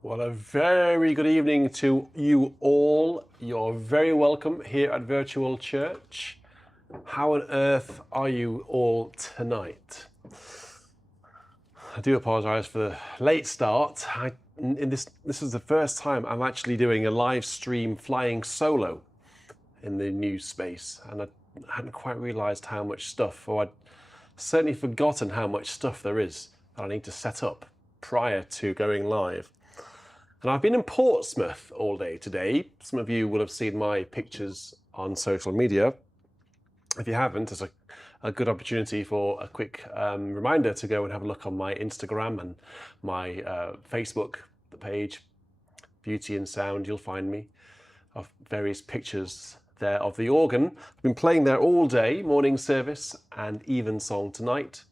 Well, a very good evening to you all. You're very welcome here at Virtual Church. How on earth are you all tonight? I do apologise for the late start. This is the first time I'm actually doing a live stream flying solo in the new space, and I hadn't quite realised how much stuff, or I'd certainly forgotten how much stuff there is that I need to set up prior to going live. And I've been in Portsmouth all day today. Some of you will have seen my pictures on social media. If you haven't, it's a good opportunity for a quick reminder to go and have a look on my Instagram and my Facebook page, Beauty and Sound. You'll find me of various pictures there of the organ. I've been playing there all day, morning service and evensong tonight.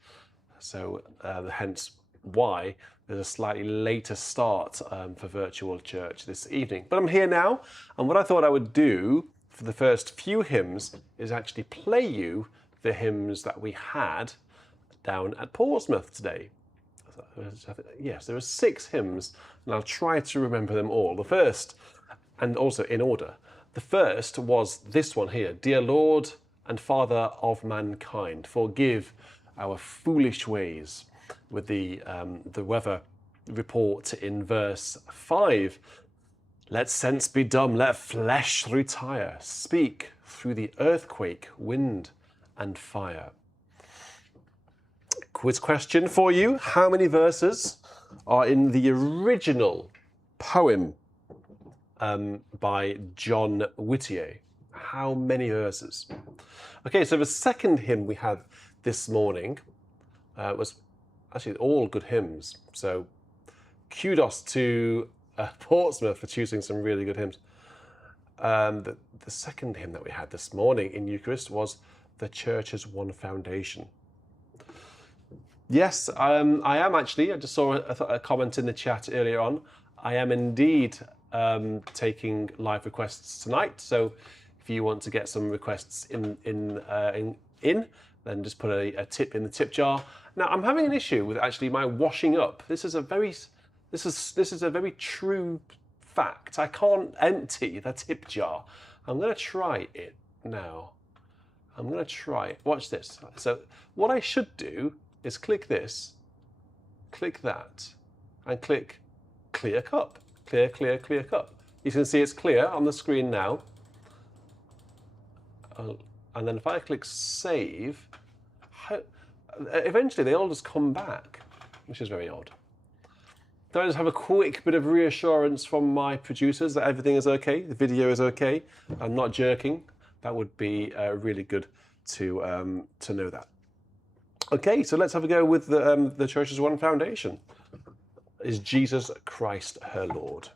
So hence why there's a slightly later start for Virtual Church this evening. But I'm here now, and what I thought I would do for the first few hymns is actually play you the hymns that we had down at Portsmouth today. Yes, there were 6 hymns, and I'll try to remember them all. The first, and also in order, the first was this one here, Dear Lord and Father of mankind, forgive our foolish ways, with the weather report in verse 5. Let sense be dumb, let flesh retire, speak through the earthquake, wind and fire. Quiz question for you. How many verses are in the original poem by John Whittier? How many verses? Okay, so the second hymn we had this morning was actually all good hymns. So kudos to Portsmouth for choosing some really good hymns. The second hymn that we had this morning in Eucharist was The Church as One Foundation. Yes, I am actually, I just saw a comment in the chat earlier on. I am indeed taking live requests tonight. So if you want to get some requests in, then just put a tip in the tip jar. Now I'm having an issue with actually my washing up. This is a very true fact. I can't empty the tip jar. I'm going to try it now. I'm going to try it. Watch this. So what I should do is click this, click that, and click clear cup. Clear, clear, clear cup. You can see it's clear on the screen now. And then if I click save, eventually they all just come back, which is very odd. Can I just have a quick bit of reassurance from my producers that everything is okay, the video is okay, I'm not jerking? That would be really good to know that. Okay, so let's have a go with the Church as One Foundation. Is Jesus Christ her Lord?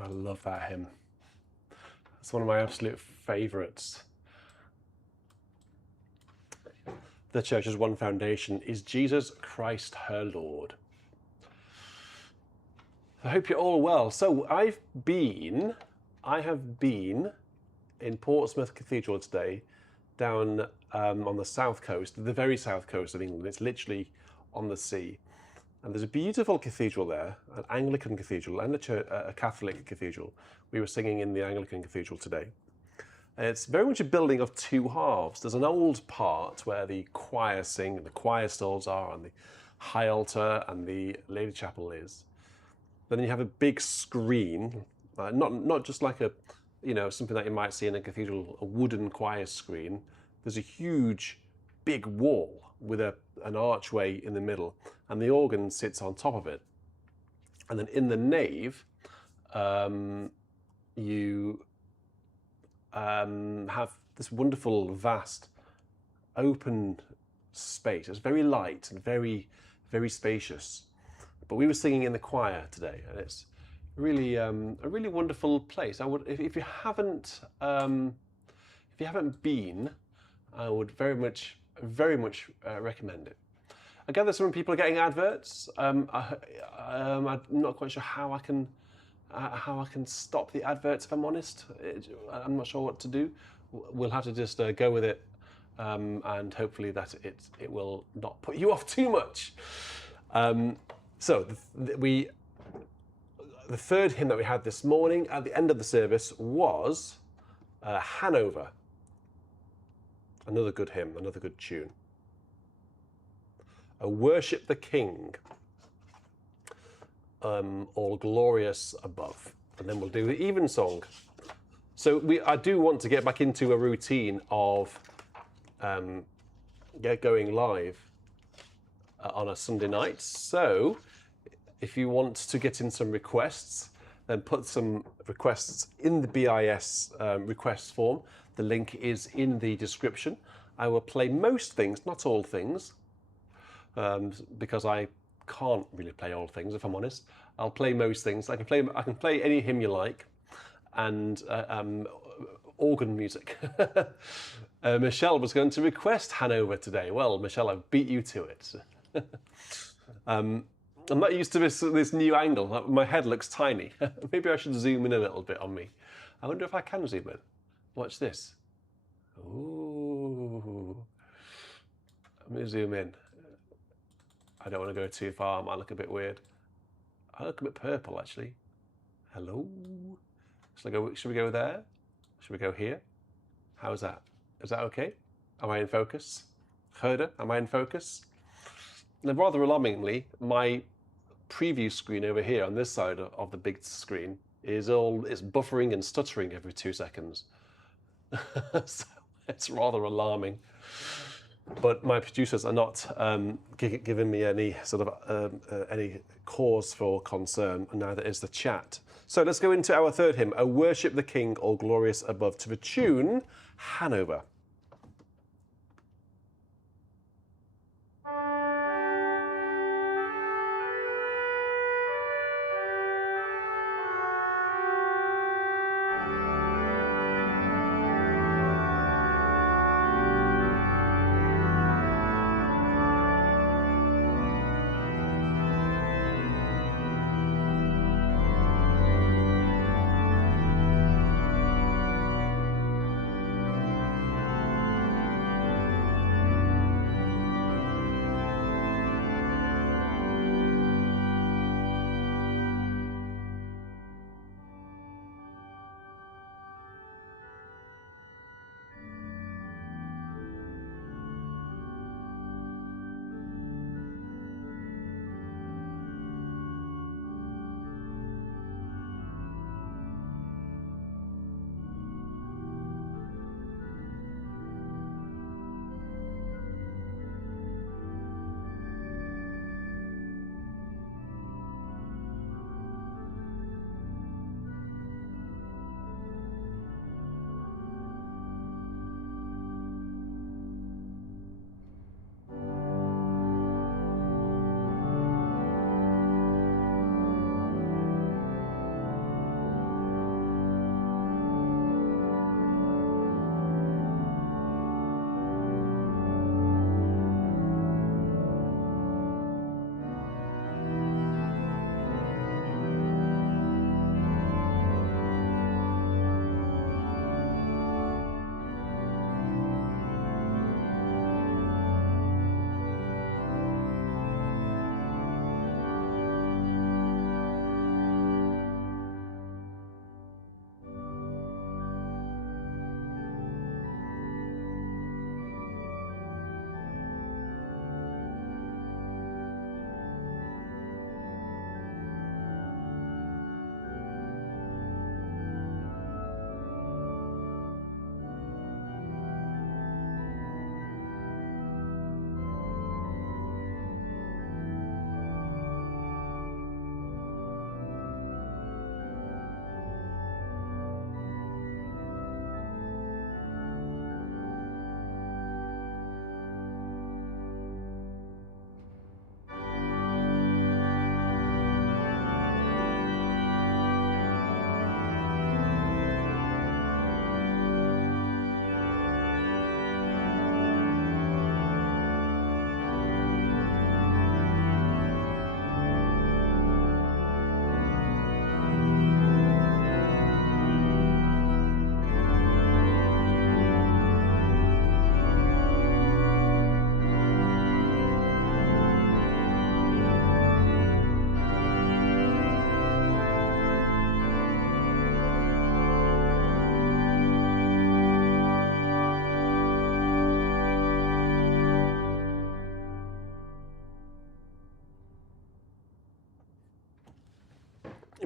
I love that hymn. It's one of my absolute favourites. The church's one foundation is Jesus Christ her Lord. I hope you're all well. So I have been in Portsmouth Cathedral today, down on the south coast, the very south coast of England. It's literally on the sea. And there's a beautiful cathedral there, an Anglican cathedral and a Catholic cathedral. We were singing in the Anglican cathedral today. It's very much a building of two halves. There's an old part where the choir sing, and the choir stalls are, and the high altar and the Lady Chapel is. But then you have a big screen, not just like a, something that you might see in a cathedral, a wooden choir screen. There's a huge, big wall with an archway in the middle, and the organ sits on top of it. And then in the nave, you have this wonderful, vast, open space. It's very light and very, very spacious. But we were singing in the choir today, and it's really a really wonderful place. I would, if you haven't been, I would very much recommend it. I gather some people are getting adverts. I'm not quite sure how I can stop the adverts. If I'm honest, I'm not sure what to do. We'll have to just go with it, and hopefully that it will not put you off too much. So the third hymn that we had this morning at the end of the service was Hanover. Another good hymn, another good tune. Worship the King, all glorious above. And then we'll do the evensong. So I do want to get back into a routine of going live on a Sunday night. So if you want to get in some requests, then put some requests in the BIS request form. The link is in the description. I will play most things, not all things, because I can't really play all things, if I'm honest. I'll play most things. I can play any hymn you like, and organ music. Michelle was going to request Hanover today. Well, Michelle, I've beat you to it. I'm not used to this new angle. My head looks tiny. Maybe I should zoom in a little bit on me. I wonder if I can zoom in. Watch this. Ooh. Let me zoom in. I don't want to go too far. I might look a bit weird. I look a bit purple, actually. Hello. Should we go there? Should we go here? How's that? Is that okay? Am I in focus? Herder, am I in focus? Now, rather alarmingly, my preview screen over here on this side of the big screen is buffering and stuttering every 2 seconds. So it's rather alarming. But my producers are not giving me any sort of any cause for concern, and neither is the chat. So let's go into our third hymn, O Worship the King, all glorious above, to the tune Hanover.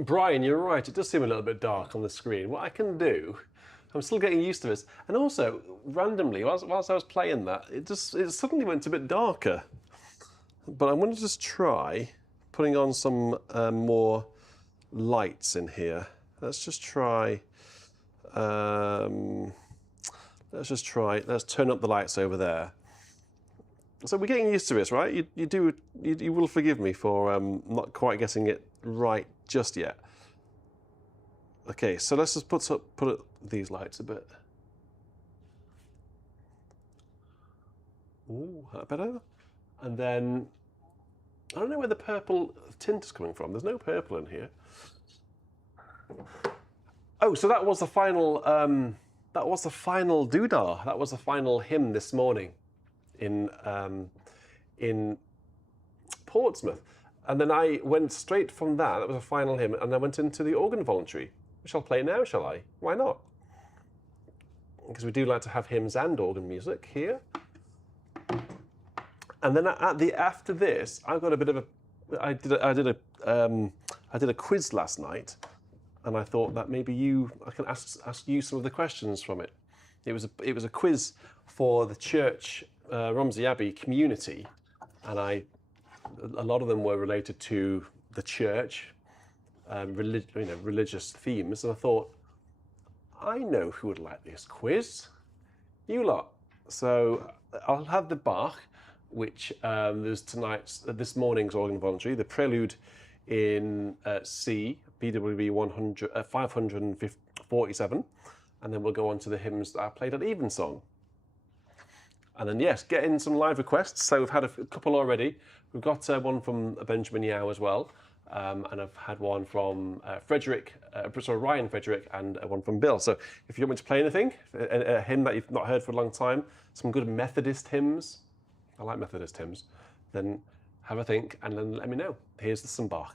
Brian, you're right. It does seem a little bit dark on the screen. What I can do, I'm still getting used to this. And also, randomly, whilst I was playing that, it suddenly went a bit darker. But I'm going to just try putting on some more lights in here. Let's just try. Let's turn up the lights over there. So we're getting used to this, right? You will forgive me for not quite getting it right just yet. Okay, so let's just put these lights a bit. Ooh, that better? And then I don't know where the purple tint is coming from. There's no purple in here. Oh, so that was the final. That was the final doodah. That was the final hymn this morning in Portsmouth. And then I went straight from that. That was a final hymn, and I went into the organ voluntary, which I'll play now, shall I? Why not? Because we do like to have hymns and organ music here. And then after this, I've got a bit of a. I did a quiz last night, and I thought that maybe I can ask you some of the questions from it. It was a quiz for the church, Romsey Abbey community, and a lot of them were related to the church, religious themes, and I thought, I know who would like this quiz, you lot. So I'll have the Bach, which there's this morning's organ voluntary, the prelude in C, BWV 547, and then we'll go on to the hymns that I played at Evensong. And then yes, get in some live requests. So we've had a couple already. We've got one from Benjamin Yao as well, and I've had one from Ryan Frederick, and one from Bill. So if you want me to play anything, a hymn that you've not heard for a long time, some good Methodist hymns, I like Methodist hymns, then have a think and then let me know. Here's the some Bach.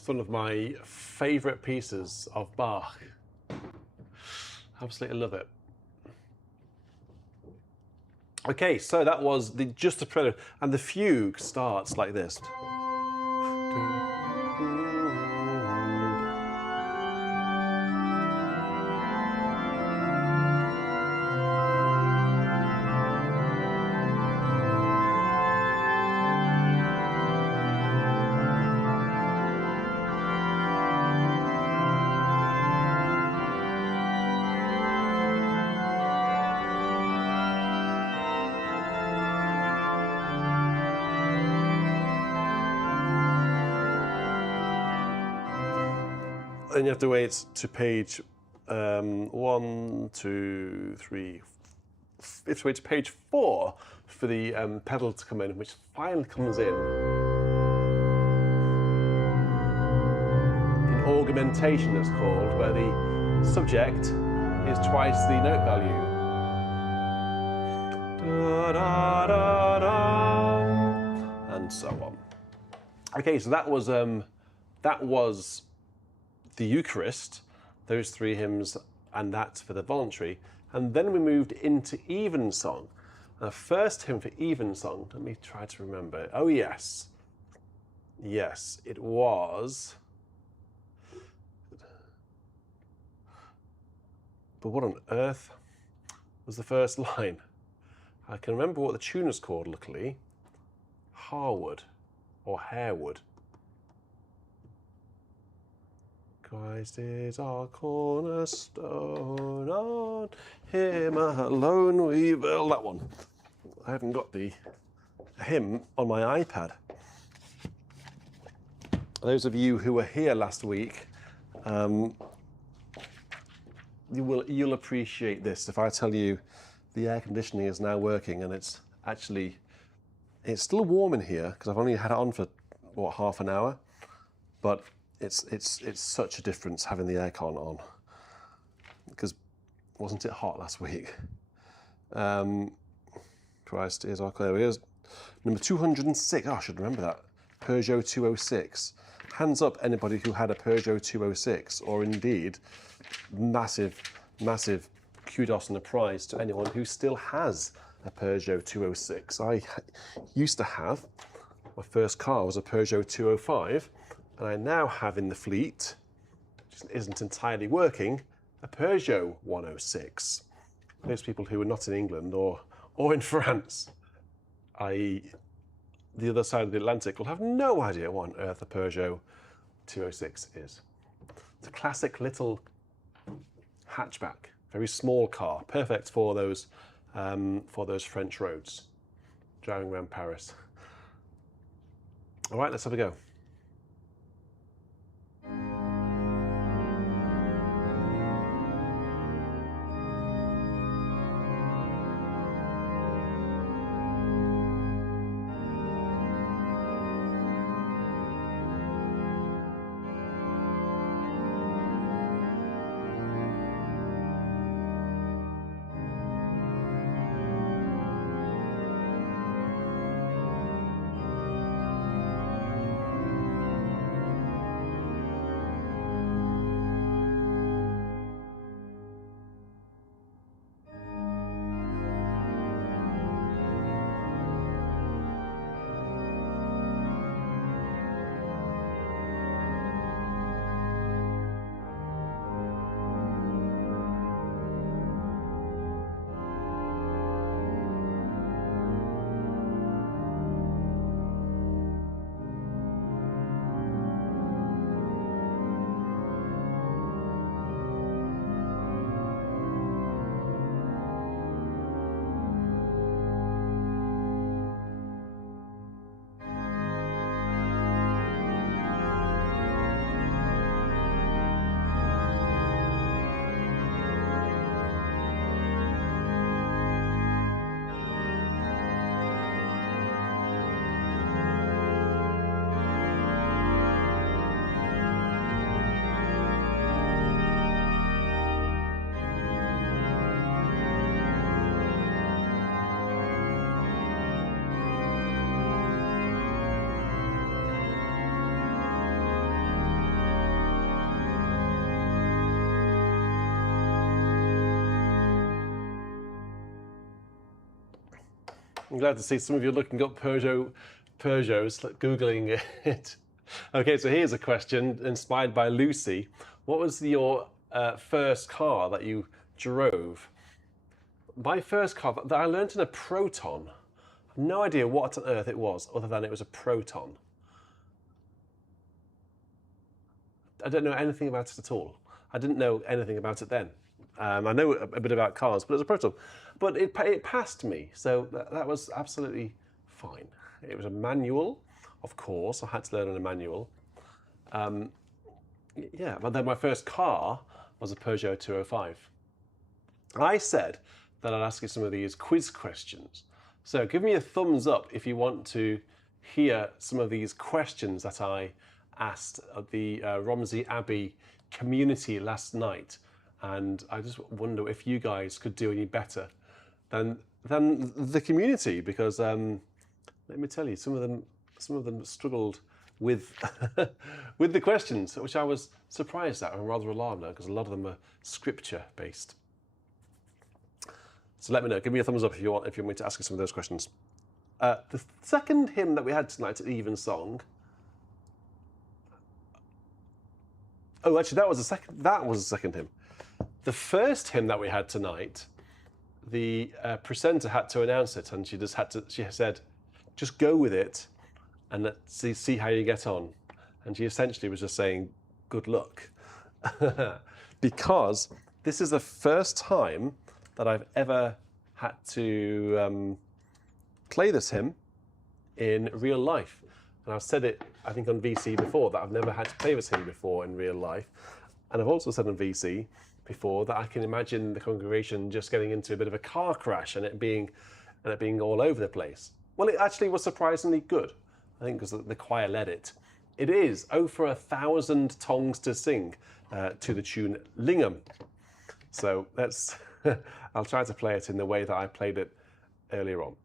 It's one of my favourite pieces of Bach. Absolutely love it. Okay, so that was just the prelude, and the fugue starts like this. And you have to wait to page 1, 2, 3. You have to wait to page 4 for the pedal to come in, which finally comes in augmentation, it's called, where the subject is twice the note value. Da, da, da, da, and so on. Okay, so that was the Eucharist, those 3 hymns, and that's for the voluntary. And then we moved into evensong. The first hymn for evensong, let me try to remember. Oh yes, yes, it was. But what on earth was the first line? I can remember what the tune is called, luckily. Harwood or Harewood. Christ is our cornerstone, on him alone we build. That one. I haven't got the hymn on my iPad. Those of you who were here last week, you'll appreciate this if I tell you the air conditioning is now working, and it's still warm in here because I've only had it on for what, half an hour, but it's such a difference having the aircon on, because wasn't it hot last week? Christ is our clear. Here's number 206. Oh, I should remember that. Peugeot 206. Hands up anybody who had a Peugeot 206, or indeed massive kudos and a prize to anyone who still has a Peugeot 206. I used to have, my first car was a Peugeot 205, and I now have in the fleet, which isn't entirely working, a Peugeot 106. Those people who are not in England or in France, i.e. the other side of the Atlantic, will have no idea what on earth a Peugeot 206 is. It's a classic little hatchback, very small car, perfect for those French roads, driving around Paris. All right, let's have a go. I'm glad to see some of you looking up Peugeots, Googling it. Okay, so here's a question inspired by Lucy. What was your first car that you drove? My first car that I learned in a Proton. I've no idea what on earth it was, other than it was a Proton. I don't know anything about it at all. I didn't know anything about it then. I know a bit about cars, but it was a Proton. But it passed me, so that was absolutely fine. It was a manual, of course. I had to learn on a manual. Yeah, but then my first car was a Peugeot 205. I said that I'd ask you some of these quiz questions. So give me a thumbs up if you want to hear some of these questions that I asked at the Romsey Abbey community last night. And I just wonder if you guys could do any better than the community, because let me tell you, some of them struggled with with the questions, which I was surprised at and rather alarmed at, because a lot of them are scripture based. So let me know. Give me a thumbs up if you want me to ask you some of those questions. The second hymn that we had tonight at Evensong. Oh, actually, that was the second. That was the second hymn. The first hymn that we had tonight, the presenter had to announce it, and she said, just go with it, and let's see how you get on. And she essentially was just saying, good luck, because this is the first time that I've ever had to play this hymn in real life. And I've said it, I think, on VC before, that I've never had to play this hymn before in real life. And I've also said on VC before that I can imagine the congregation just getting into a bit of a car crash and it being all over the place. Well, it actually was surprisingly good, I think, because the choir led it. It is "Oh for 1,000 Tongues to Sing" to the tune Lingham. So let's, I'll try to play it in the way that I played it earlier on.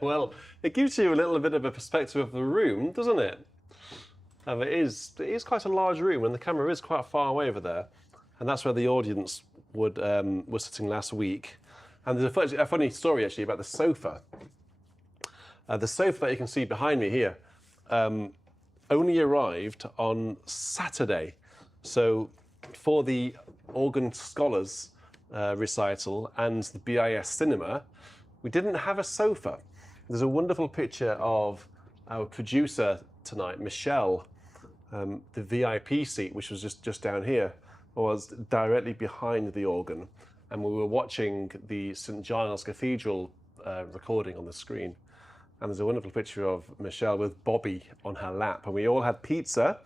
Well, it gives you a little bit of a perspective of the room, doesn't it? It is quite a large room, and the camera is quite far away over there, and that's where the audience was sitting last week. And there's a funny story actually about the sofa. The sofa that you can see behind me here only arrived on Saturday. So for the Organ Scholars recital and the BIS Cinema, we didn't have a sofa. There's a wonderful picture of our producer tonight, Michelle. The VIP seat, which was just down here, was directly behind the organ, and we were watching the St Giles Cathedral recording on the screen. And there's a wonderful picture of Michelle with Bobby on her lap, and we all had pizza.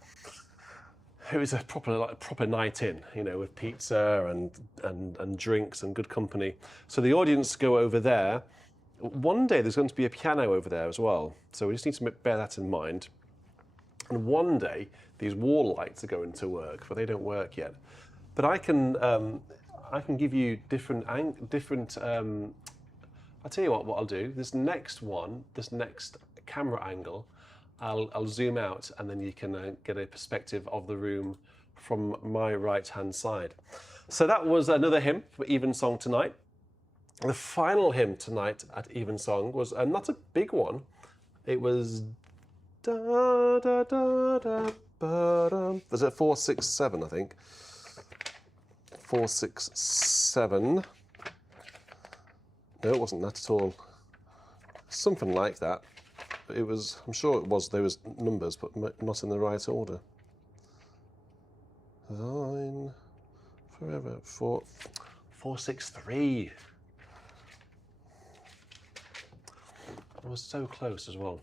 It was a proper night in, you know, with pizza and drinks and good company. So the audience go over there. One day there's going to be a piano over there as well, so we just need to bear that in mind. And one day these wall lights are going to work, but they don't work yet. But I can give you different. I'll tell you what I'll do. This next camera angle, I'll zoom out, and then you can get a perspective of the room from my right-hand side. So that was another hymn for Evensong tonight. The final hymn tonight at Evensong was not a big one. It was da da da da ba da. Was it 467? I think 467. No, it wasn't that at all. Something like that. It was. I'm sure it was. There was numbers, but not in the right order. Thine forever. 463. I was so close as well.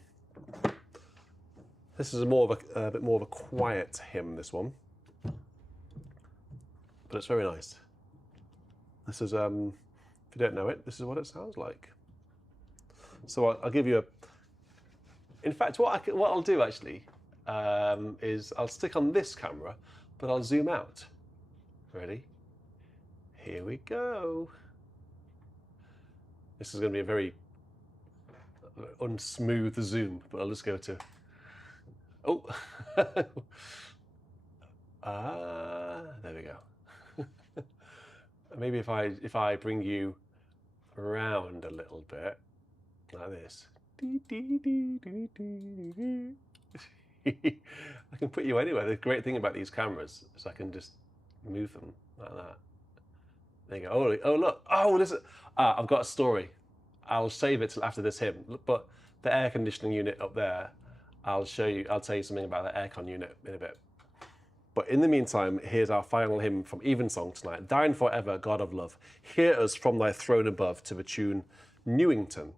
This is a bit more of a quiet hymn. This one, but it's very nice. This is if you don't know it, this is what it sounds like. So I'll give you a. In fact, what I'll do actually is I'll stick on this camera, but I'll zoom out. Ready? Here we go. This is going to be a very unsmooth zoom, but I'll just go to. Oh, there we go. Maybe if I bring you around a little bit, like this. I can put you anywhere. The great thing about these cameras is I can just move them like that. There you go. Oh look. Oh, listen. I've got a story. I'll save it till after this hymn. But the air conditioning unit up there, I'll tell you something about the aircon unit in a bit. But in the meantime, here's our final hymn from Evensong tonight. Thine forever, God of love, hear us from thy throne above, to the tune Newington.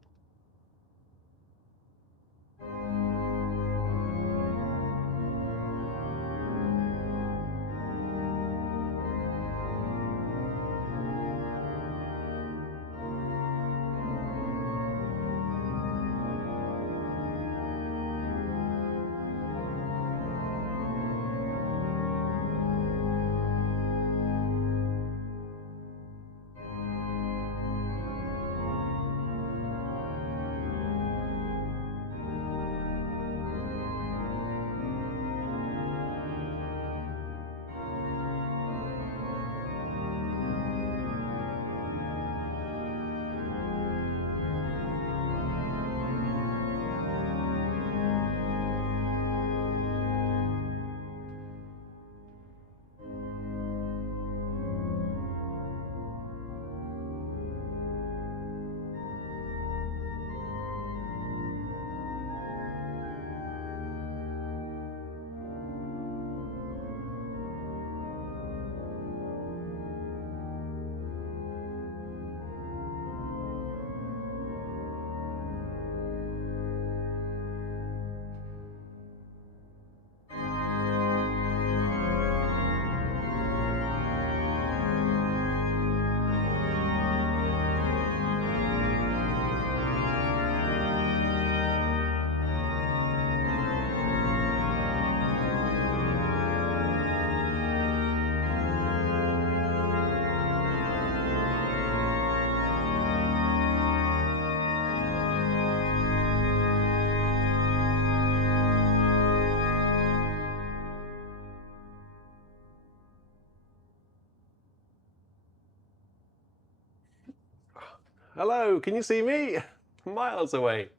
Hello, can you see me? Miles away.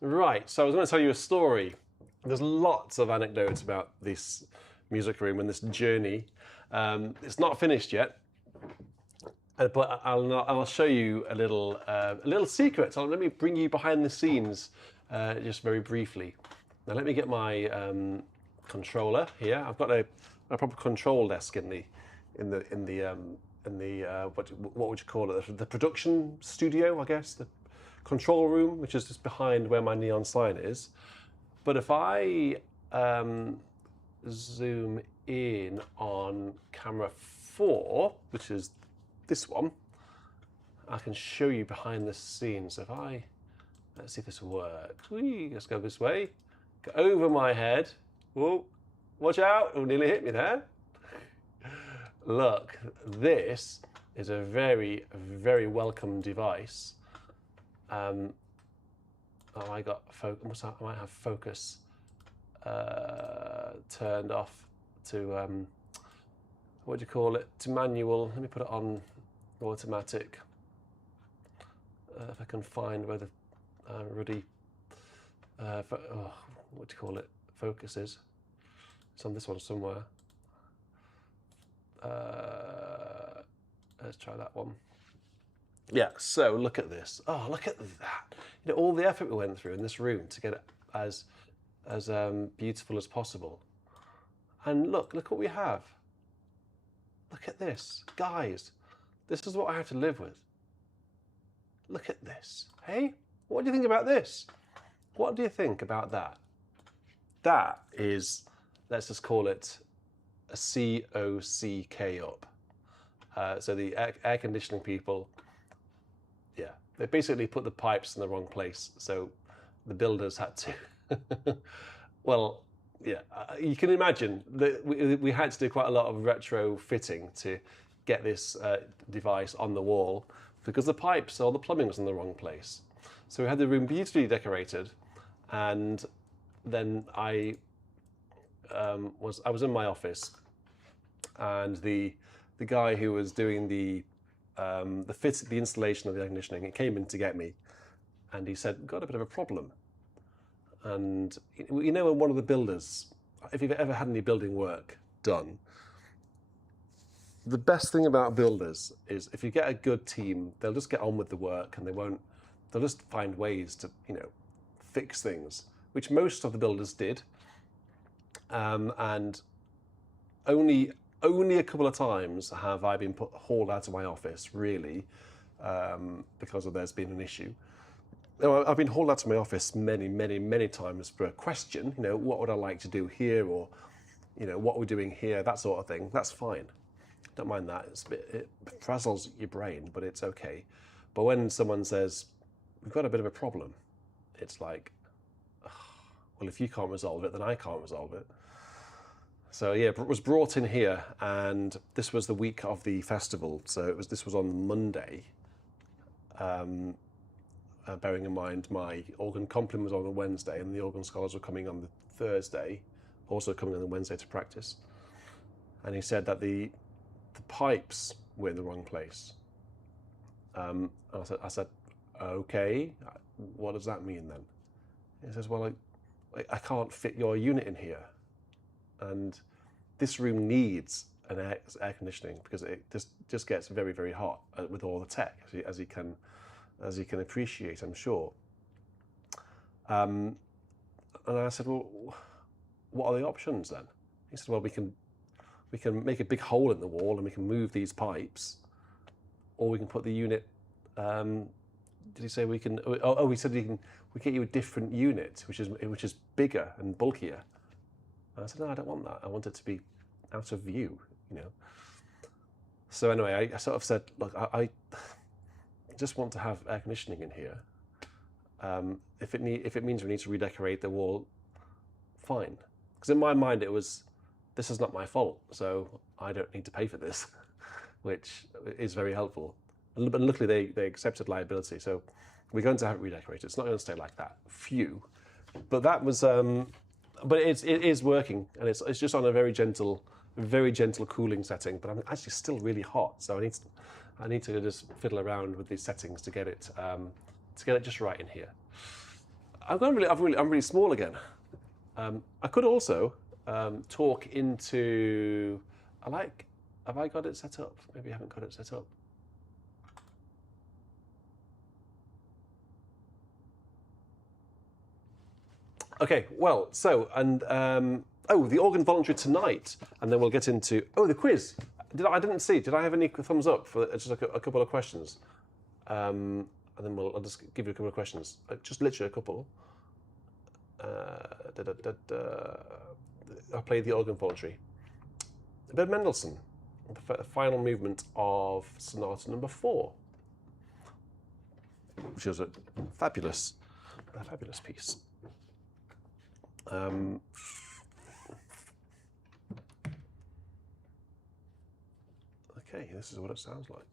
Right, so I was going to tell you a story. There's lots of anecdotes about this music room and this journey. It's not finished yet, but I'll show you a little secret. So let me bring you behind the scenes, just very briefly. Now let me get my controller here. I've got a proper control desk in the what would you call it? The production studio, I guess, the control room, which is just behind where my neon sign is. But if I zoom in on camera 4, which is this one, I can show you behind the scenes. So if let's see if this works. Let's go this way. Go over my head. Whoa, watch out! Oh, nearly hit me there. Look, this is a very, very welcome device. Oh, I might have focus turned off to what do you call it? To manual. Let me put it on automatic. If I can find where the ruddy what do you call it? Focus is. It's on this one somewhere. Let's try that one. Yeah, so look at this. Oh, look at that. You know, all the effort we went through in this room to get it as beautiful as possible. And look what we have. Look at this. Guys, this is what I have to live with. Look at this. Hey, what do you think about this? What do you think about that? That is, let's just call it a COCK up. So the air conditioning people, yeah, they basically put the pipes in the wrong place. So the builders had to, well, yeah, you can imagine that we had to do quite a lot of retrofitting to get this device on the wall because the pipes or the plumbing was in the wrong place. So we had the room beautifully decorated, and then I was in my office, and the guy who was doing the installation of the air conditioning, he came in to get me, and he said, "Got a bit of a problem." And you know, when one of the builders, if you've ever had any building work done, the best thing about builders is if you get a good team, they'll just get on with the work, and they'll just find ways to, you know, fix things, which most of the builders did. And only a couple of times have I been hauled out of my office, really, because there's been an issue. I've been hauled out of my office many times for a question, you know, what would I like to do here, or, you know, what we're doing here, that sort of thing. That's fine. Don't mind that. It frazzles your brain, but it's okay. But when someone says, "We've got a bit of a problem," it's like, well, if you can't resolve it, then I can't resolve it. So yeah, it was brought in here, and this was the week of the festival. So this was on Monday. Bearing in mind my organ compline was on a Wednesday, and the organ scholars were coming on the Thursday, also coming on the Wednesday to practice. And he said that the pipes were in the wrong place. I said, okay, what does that mean then? He says, well, I can't fit your unit in here, and this room needs an air conditioning because it just gets very hot with all the tech, as you can appreciate, I'm sure. And I said, well, what are the options then? He said, well, we can make a big hole in the wall and we can move these pipes, or we can put the unit. Did he say we can? Oh, he said we get you a different unit, which is bigger and bulkier. And I said, no, I don't want that. I want it to be out of view, you know. So anyway, I sort of said, look, I just want to have air conditioning in here. If it means we need to redecorate the wall, fine. Because in my mind it was, this is not my fault, so I don't need to pay for this, which is very helpful. But luckily they accepted liability, so we're going to have it redecorated. It's not going to stay like that. Phew. But that was, but it is working, and it's just on a very gentle cooling setting. But I'm actually still really hot, so I need to just fiddle around with these settings to get it just right in here. I'm really small again. I could also talk into. Have I got it set up? Maybe I haven't got it set up. Okay, well, so, and, the organ voluntary tonight, and then we'll get into, the quiz. I didn't see, did I have any thumbs up for just a couple of questions? And then I'll just give you a couple of questions, just literally a couple. I played the organ voluntary. A bit of Mendelssohn, the final movement of Sonata number 4, which was a fabulous piece. Okay, this is what it sounds like.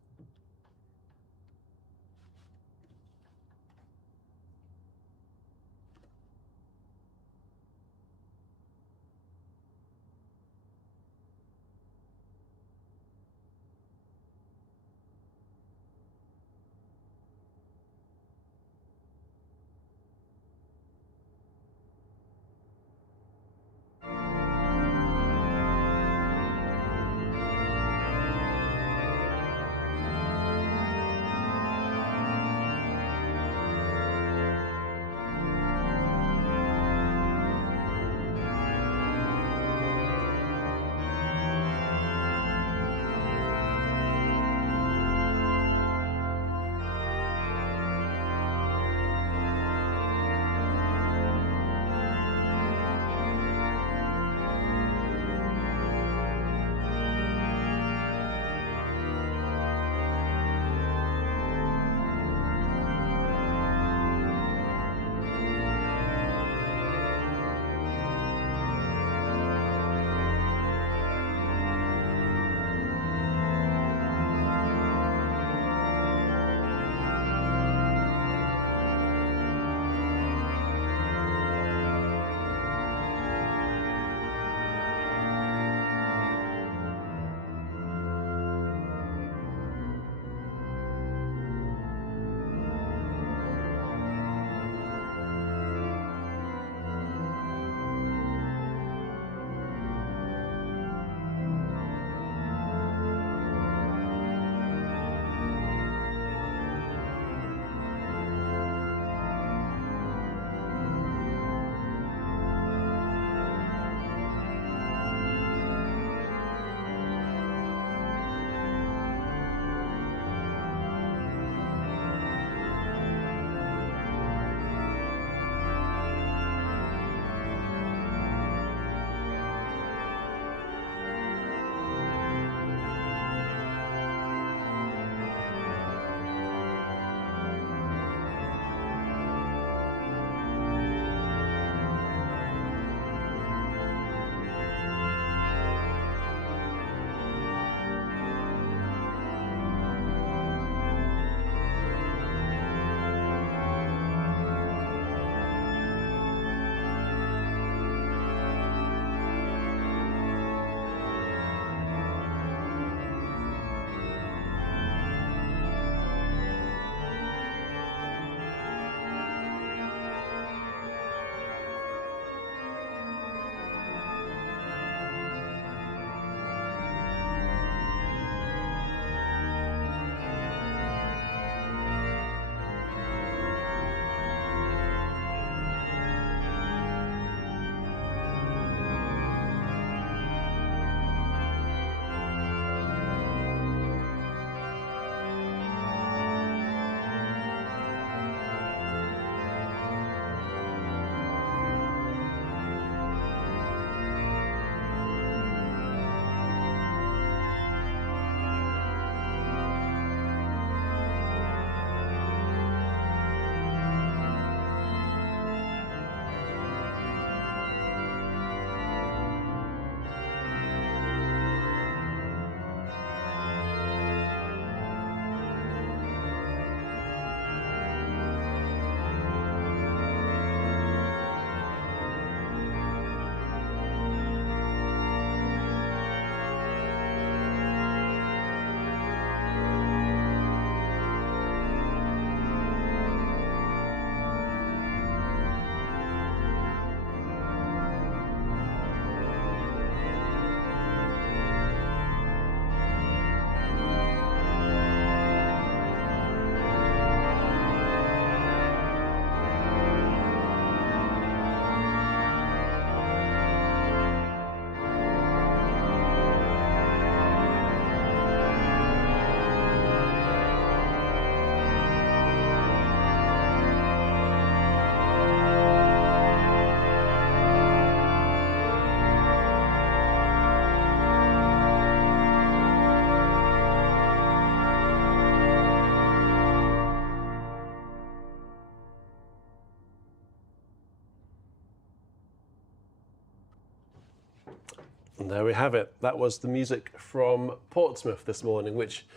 And there we have it. That was the music from Portsmouth this morning, which,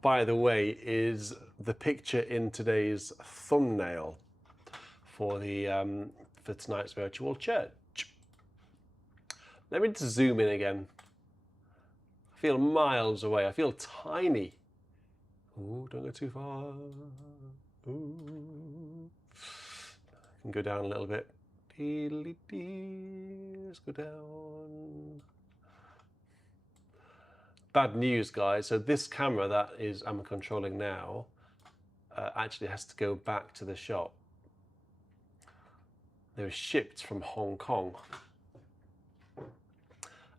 by the way, is the picture in today's thumbnail for for tonight's virtual church. Let me just zoom in again. I feel miles away. I feel tiny. Ooh, don't go too far. Ooh. I can go down a little bit. Let's go down. Bad news, guys. So this camera that I'm controlling now actually has to go back to the shop. They were shipped from Hong Kong,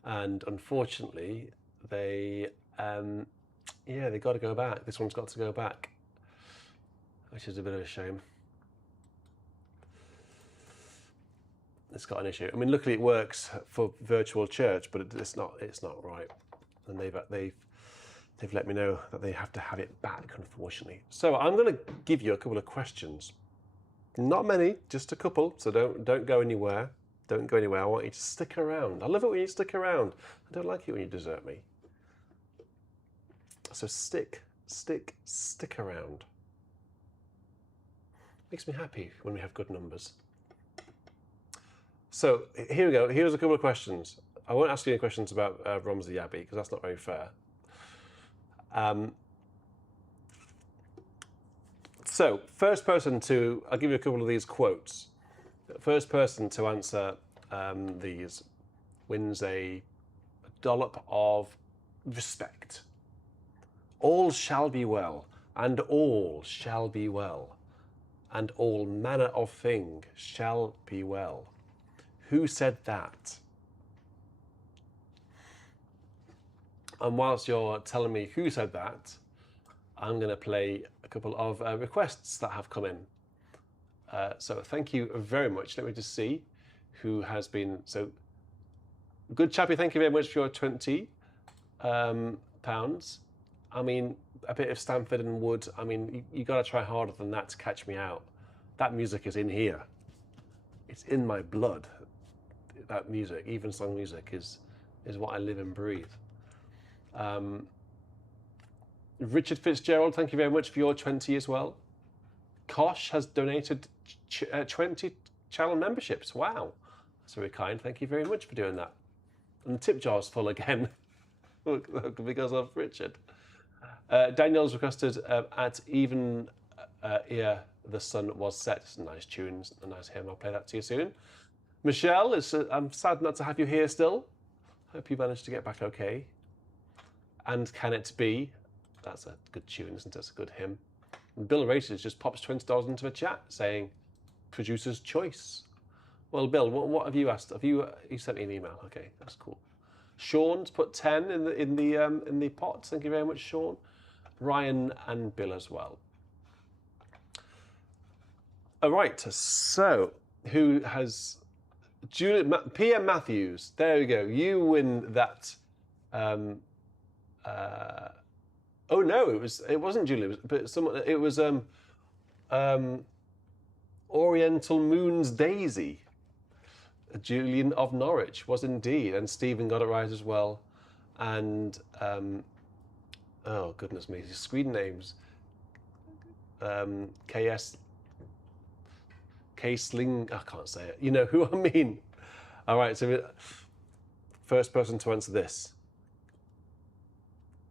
and unfortunately, they got to go back. This one's got to go back, which is a bit of a shame. It's got an issue. I mean, luckily it works for virtual church, but it's not right. And they've let me know that they have to have it back, unfortunately. So I'm going to give you a couple of questions. Not many, just a couple. So don't go anywhere. Don't go anywhere. I want you to stick around. I love it when you stick around. I don't like it when you desert me. So stick around. Makes me happy when we have good numbers. So here we go. Here's a couple of questions. I won't ask you any questions about Romsey Abbey because that's not very fair. So first person I'll give you a couple of these quotes. First person to answer these wins a dollop of respect. All shall be well, and all shall be well, and all manner of thing shall be well. Who said that? And whilst you're telling me who said that, I'm going to play a couple of requests that have come in. So thank you very much. Let me just see who has been. So, good chappy, thank you very much for your £20. I mean, a bit of Stanford and Wood. I mean, you got to try harder than that to catch me out. That music is in here. It's in my blood. That music, evensong music, is what I live and breathe. Richard Fitzgerald, thank you very much for your 20 as well. Kosh has donated 20 channel memberships. Wow, that's very kind. Thank you very much for doing that. And the tip jar's full again because of Richard. Daniel's requested at even ere the sun was set. Nice tunes, a nice hymn. I'll play that to you soon. Michelle, I'm sad not to have you here still. Hope you managed to get back okay. And Can It Be? That's a good tune, isn't it? That's a good hymn. And Bill Races just pops $20 into the chat saying, producer's choice. Well, Bill, what have you asked? You sent me an email. Okay, that's cool. Sean's put 10 in the pot. Thank you very much, Sean. Ryan and Bill as well. All right, so who has... PM Matthews, there we go. You win that. Oh no, it wasn't Julie, but someone. It was Oriental Moon's Daisy. Julian of Norwich was indeed, and Stephen got it right as well. And oh goodness me, his screen names. K-Sling, I can't say it. You know who I mean. All right, so first person to answer this.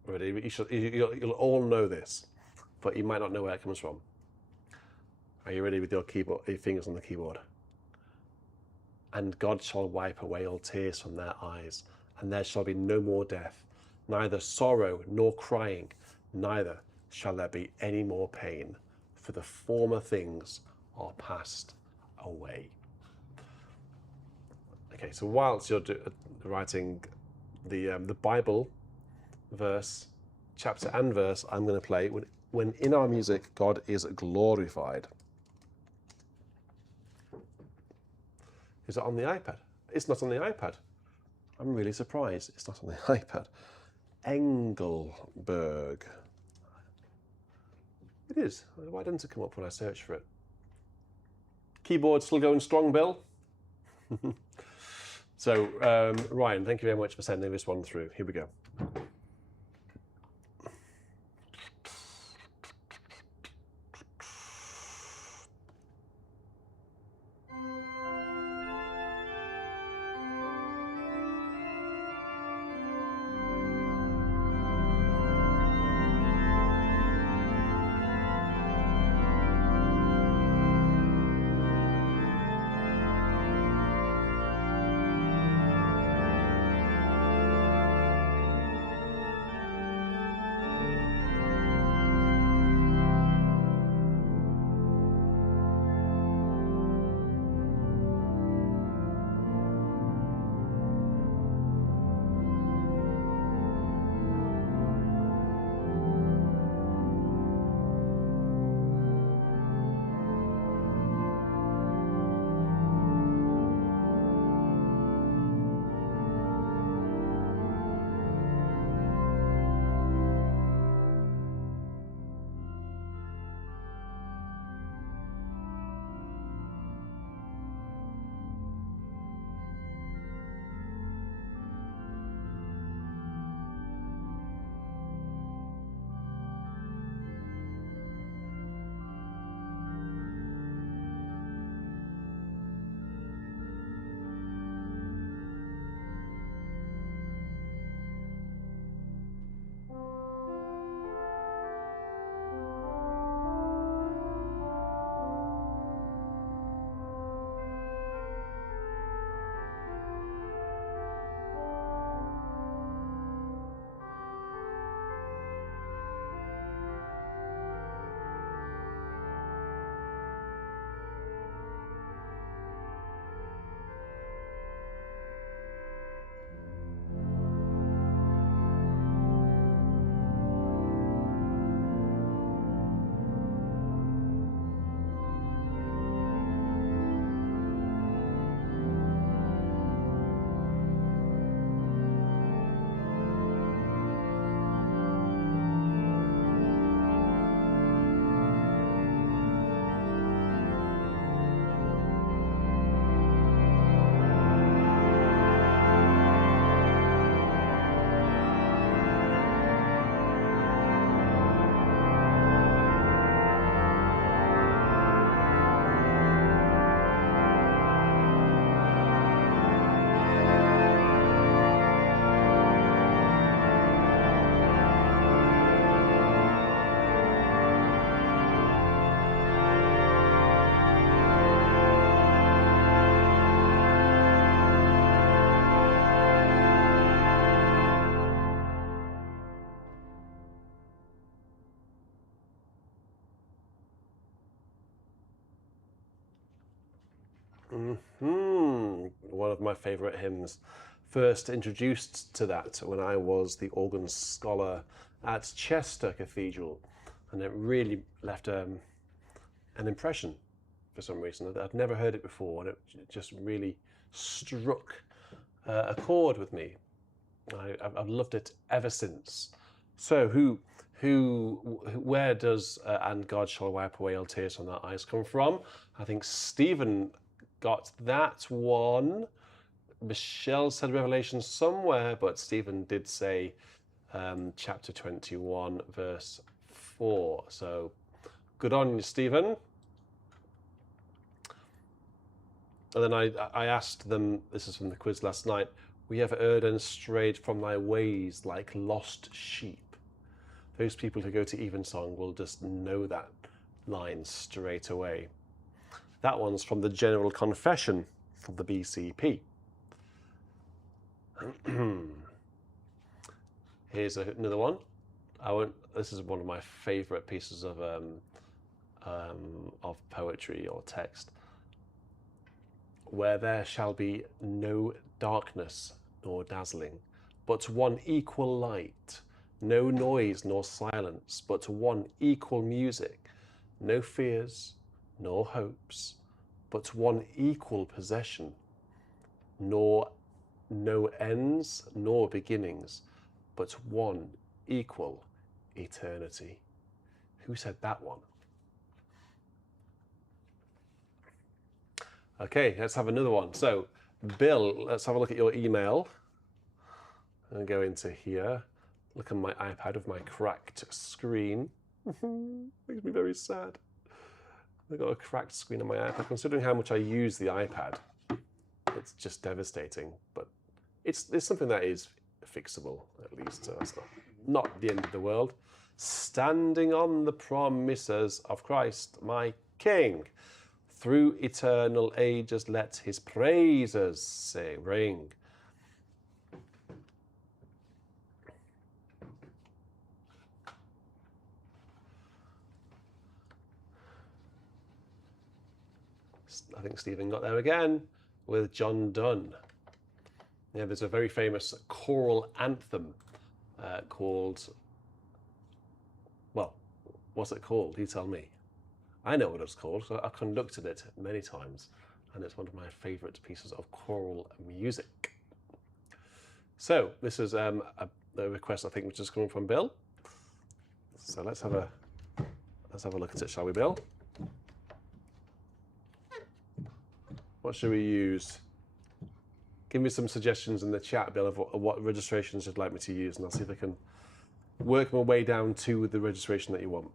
Ready? You'll all know this, but you might not know where it comes from. Are you ready with your keyboard, your fingers on the keyboard? And God shall wipe away all tears from their eyes, and there shall be no more death, neither sorrow nor crying, neither shall there be any more pain, for the former things are passed away. Okay, so whilst you're writing the Bible verse, chapter and verse, I'm going to play when in our music God is glorified. Is it on the iPad? It's not on the iPad. I'm really surprised it's not on the iPad. Engelberg. It is. Why didn't it come up when I searched for it? Keyboard still going strong, Bill? So, Ryan, thank you very much for sending this one through. Here we go. One of my favourite hymns. First introduced to that when I was the organ scholar at Chester Cathedral, and it really left an impression for some reason. I'd never heard it before, and it just really struck a chord with me. I've loved it ever since. So, where does "And God Shall Wipe Away All Tears from Our Eyes" come from? I think Stephen got that one. Michelle said Revelation somewhere, but Stephen did say chapter 21, verse 4. So, good on you, Stephen. And then I asked them, this is from the quiz last night, we have erred and strayed from thy ways like lost sheep. Those people who go to Evensong will just know that line straight away. That one's from the General Confession of the BCP. Here's another one. This is one of my favourite pieces of poetry or text. Where there shall be no darkness nor dazzling, but one equal light, no noise nor silence, but one equal music, no fears nor hopes, but one equal possession, nor no ends nor beginnings, but one equal eternity. Who said that one? Okay, let's have another one. So, Bill, let's have a look at your email. And go into here. Look at my iPad with my cracked screen. Makes me very sad. I've got a cracked screen on my iPad. Considering how much I use the iPad, it's just devastating. But it's something that is fixable, at least. So that's not the end of the world. Standing on the promises of Christ, my King. Through eternal ages, let his praises ring. I think Stephen got there again with John Donne. Yeah, there's a very famous choral anthem called, well, what's it called? You tell me. I know what it's called. So I've conducted it many times, and it's one of my favorite pieces of choral music. So this is a request, I think, which is coming from Bill. So let's have a look at it, shall we, Bill? What should we use? Give me some suggestions in the chat, Bill, of what registrations you'd like me to use, and I'll see if I can work my way down to the registration that you want.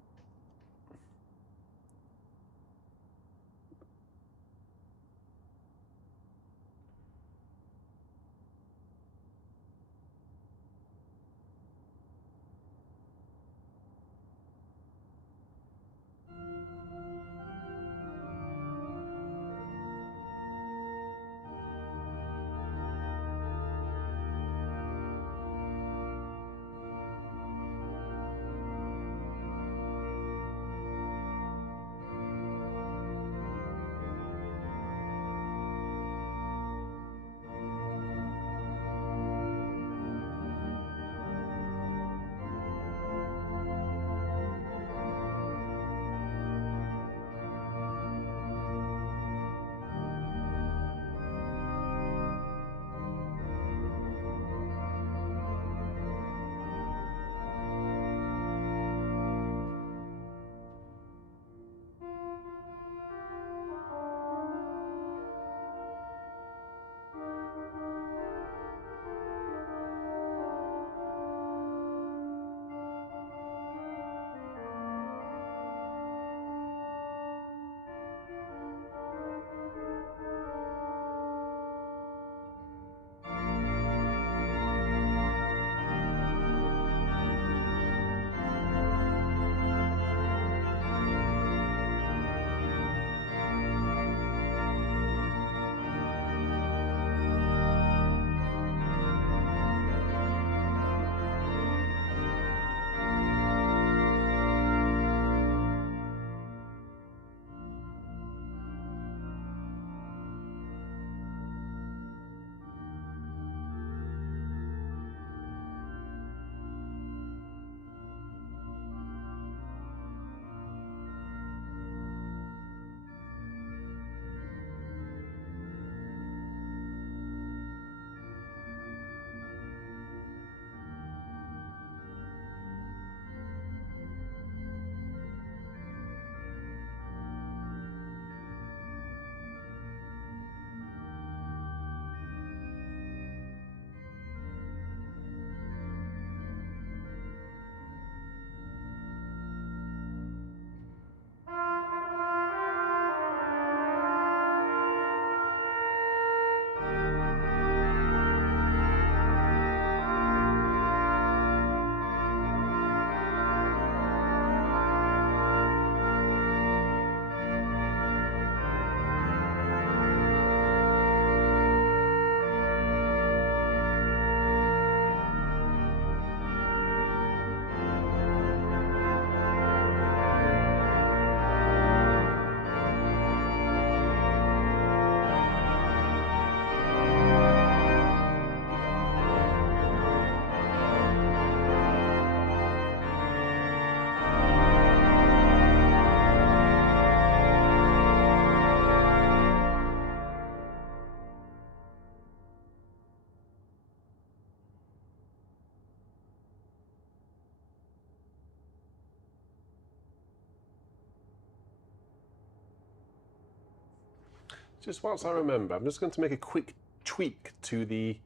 Just whilst I remember, I'm just going to make a quick tweak to the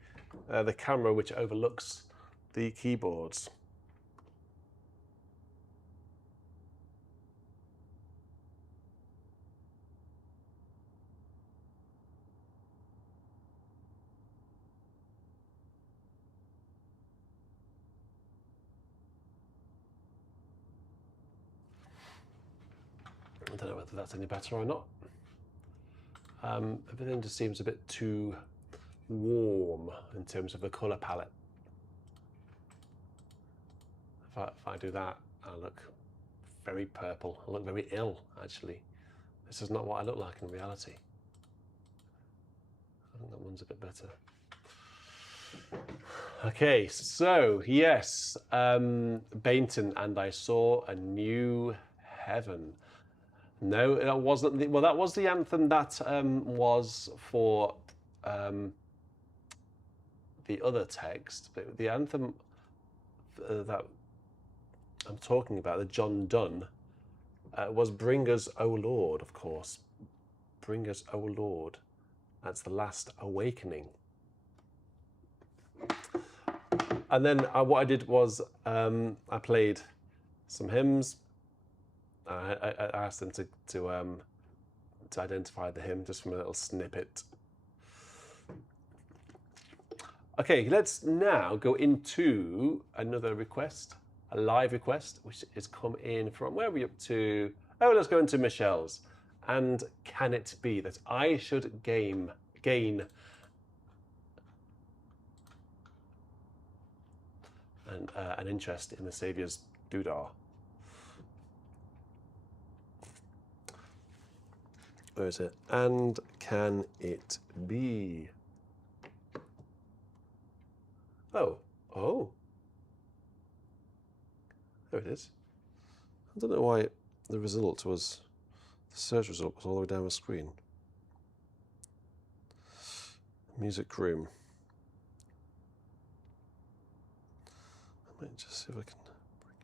camera which overlooks the keyboards. I don't know whether that's any better or not. Everything just seems a bit too warm in terms of the colour palette. If I do that, I look very purple. I look very ill, actually. This is not what I look like in reality. I think that one's a bit better. Okay, so yes, Bainton and I Saw a New Heaven. No, that wasn't the, well, that was the anthem that was for the other text, but the anthem that I'm talking about, the John Donne, was Bring Us, O Lord, of course. Bring Us, O Lord. That's the last awakening. And then what I did was I played some hymns. I asked them to identify the hymn just from a little snippet. Okay, let's now go into another request, a live request, which has come in from, where are we up to? Oh, let's go into Michelle's. And can it be that I should gain an interest in the Saviour's doodah? Where is it? And can it be? Oh. There it is. I don't know why the result was, the search result was all the way down the screen. Music room. I might just see if I can bring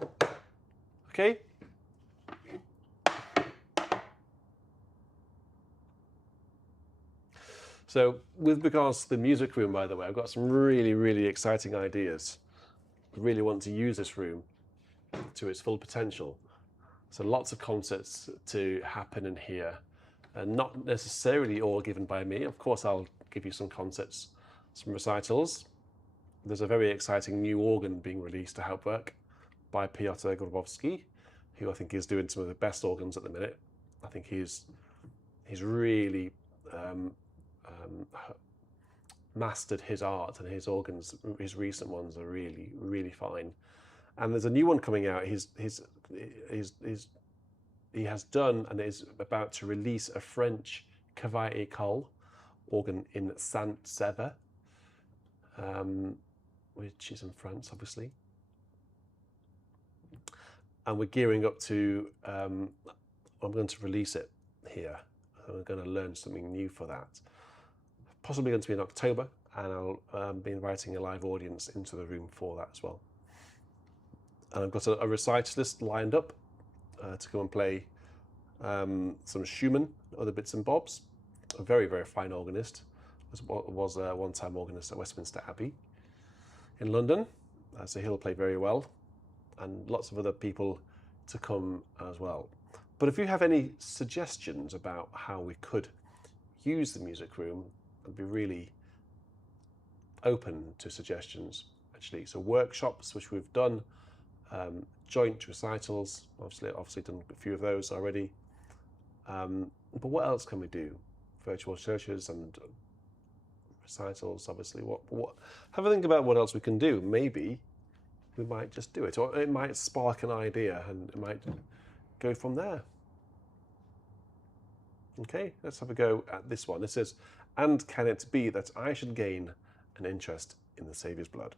it down. Okay. So with regards to the music room, by the way, I've got some really, really exciting ideas. I really want to use this room to its full potential. So lots of concerts to happen in here, and not necessarily all given by me. Of course, I'll give you some concerts, some recitals. There's a very exciting new organ being released to help work by Piotr Grabowski, who I think is doing some of the best organs at the minute. I think he's really mastered his art, and his organs, his recent ones, are really, really fine. And there's a new one coming out. He has done and is about to release a French Cavaille École organ in Saint-Sever, which is in France, obviously. And we're gearing up to, I'm going to release it here. I'm going to learn something new for that. Possibly going to be in October, and I'll be inviting a live audience into the room for that as well. And I've got a recitalist lined up to come and play some Schumann, other bits and bobs. A very, very fine organist. Was a one-time organist at Westminster Abbey in London. So he'll play very well. And lots of other people to come as well. But if you have any suggestions about how we could use the music room, I'd be really open to suggestions, actually. So workshops, which we've done, joint recitals, obviously done a few of those already. But what else can we do? Virtual churches and recitals, obviously. What? Have a think about what else we can do. Maybe we might just do it, or it might spark an idea, and it might go from there. Okay, let's have a go at this one. This is, and can it be that I should gain an interest in the Saviour's blood?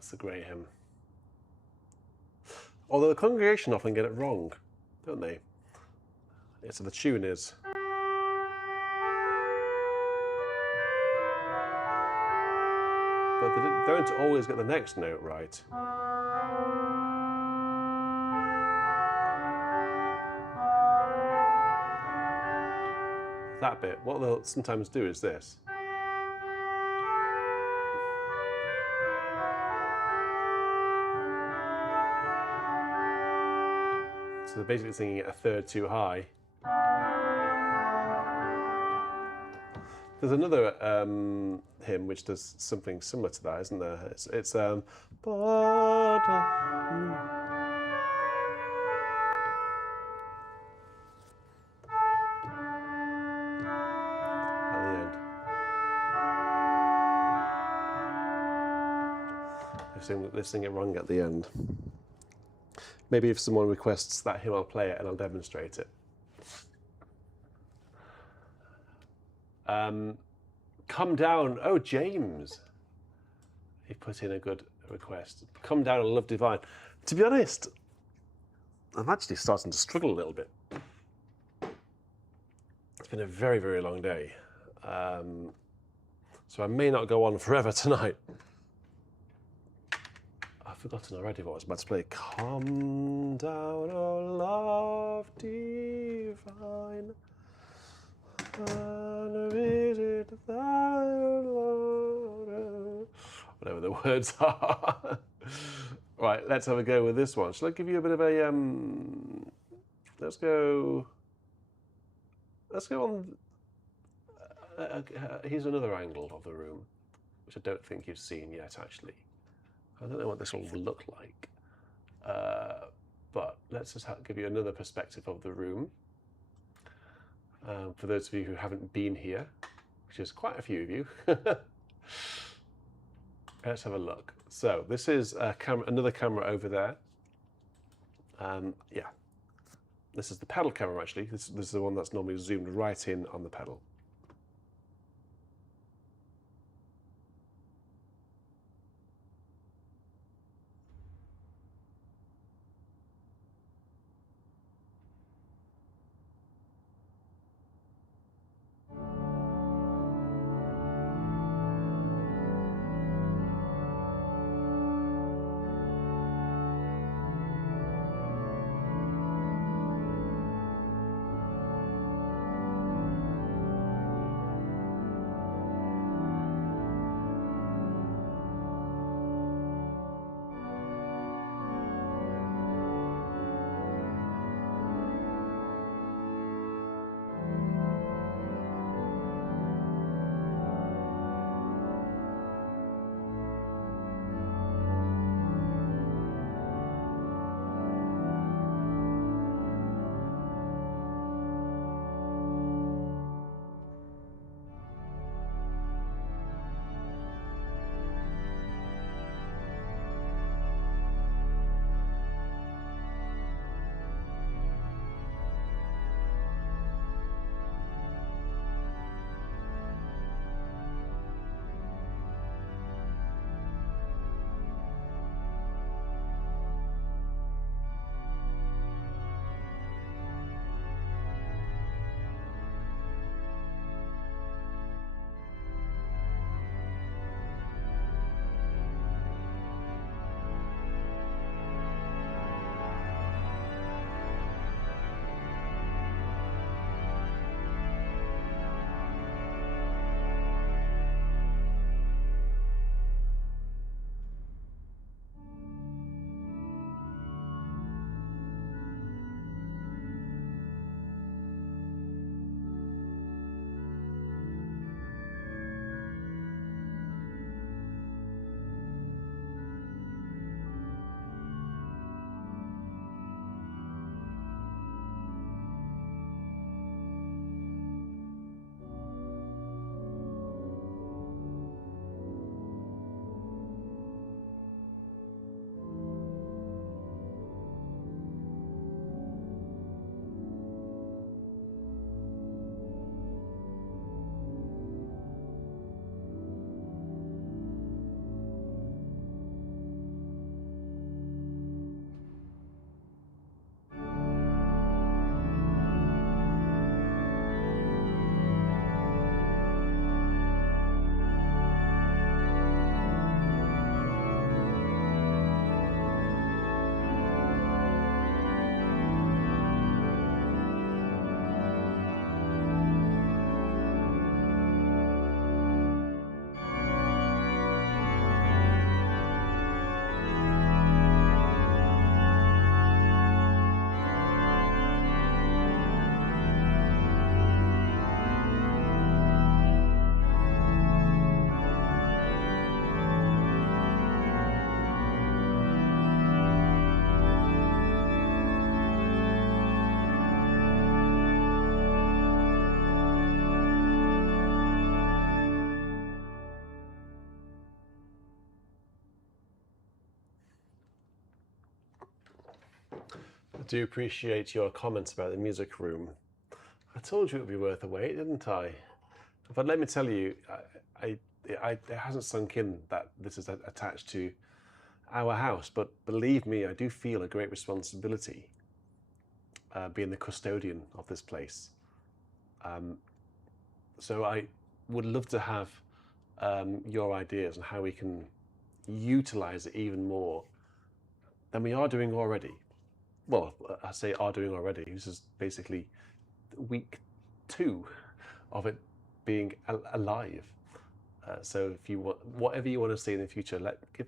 It's a great hymn. Although the congregation often get it wrong, don't they? Yeah, so the tune is. But they don't always get the next note right. That bit, what they'll sometimes do is this. So they're basically singing it a third too high. There's another hymn which does something similar to that, isn't there? It's they sing it wrong at the end. Maybe if someone requests that hymn, I'll play it and I'll demonstrate it. Come down, oh James. He put in a good request. Come down and love divine. To be honest, I'm actually starting to struggle a little bit. It's been a very, very long day. So I may not go on forever tonight. I've forgotten already what I was about to play. Come down, O love divine, and visit thy Lord. Whatever the words are. Right, let's have a go with this one. Shall I give you a bit of a let's go on. Here's another angle of the room, which I don't think you've seen yet, actually. I don't know what this will look like, but let's just give you another perspective of the room. For those of you who haven't been here, which is quite a few of you, let's have a look. So this is a camera, another camera over there. Yeah, this is the pedal camera actually. This is the one that's normally zoomed right in on the pedal. I do appreciate your comments about the music room. I told you it would be worth a wait, didn't I? But let me tell you, it hasn't sunk in that this is attached to our house, but believe me, I do feel a great responsibility being the custodian of this place. So I would love to have your ideas on how we can utilize it even more than we are doing already. Well, I say are doing already. This is basically week 2 of it being alive. So if you want, whatever you want to see in the future,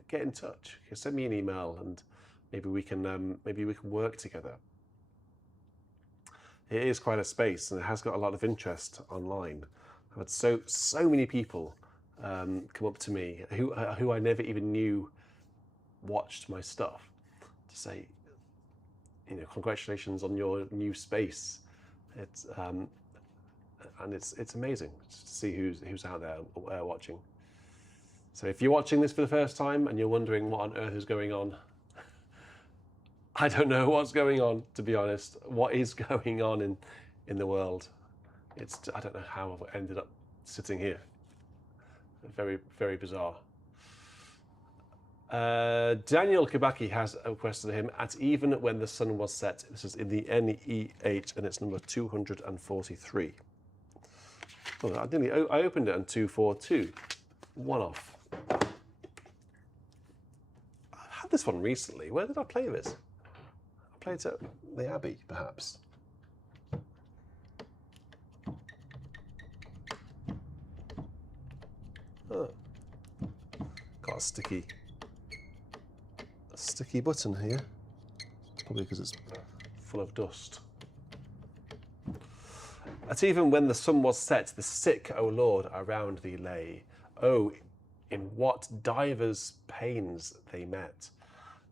get in touch. Send me an email, and maybe we can work together. It is quite a space, and it has got a lot of interest online. I've had so many people come up to me who I never even knew watched my stuff to say, congratulations on your new space. It's and it's amazing to see who's out there watching. So if you're watching this for the first time and you're wondering what on earth is going on, I don't know what's going on, to be honest. What is going on in the world? I don't know how I've ended up sitting here. Very, very bizarre. Daniel Kibaki has a question to him at Even When the Sun Was Set. This is in the NEH and it's number 243. Oh, I opened it on 242. One off. I've had this one recently. Where did I play this? I played it at the Abbey, perhaps. Oh. Got a sticky button here. Probably because it's full of dust. At even when the sun was set, the sick, O Lord, around thee lay. Oh, in what divers pains they met.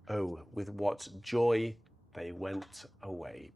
Oh, with what joy they went away.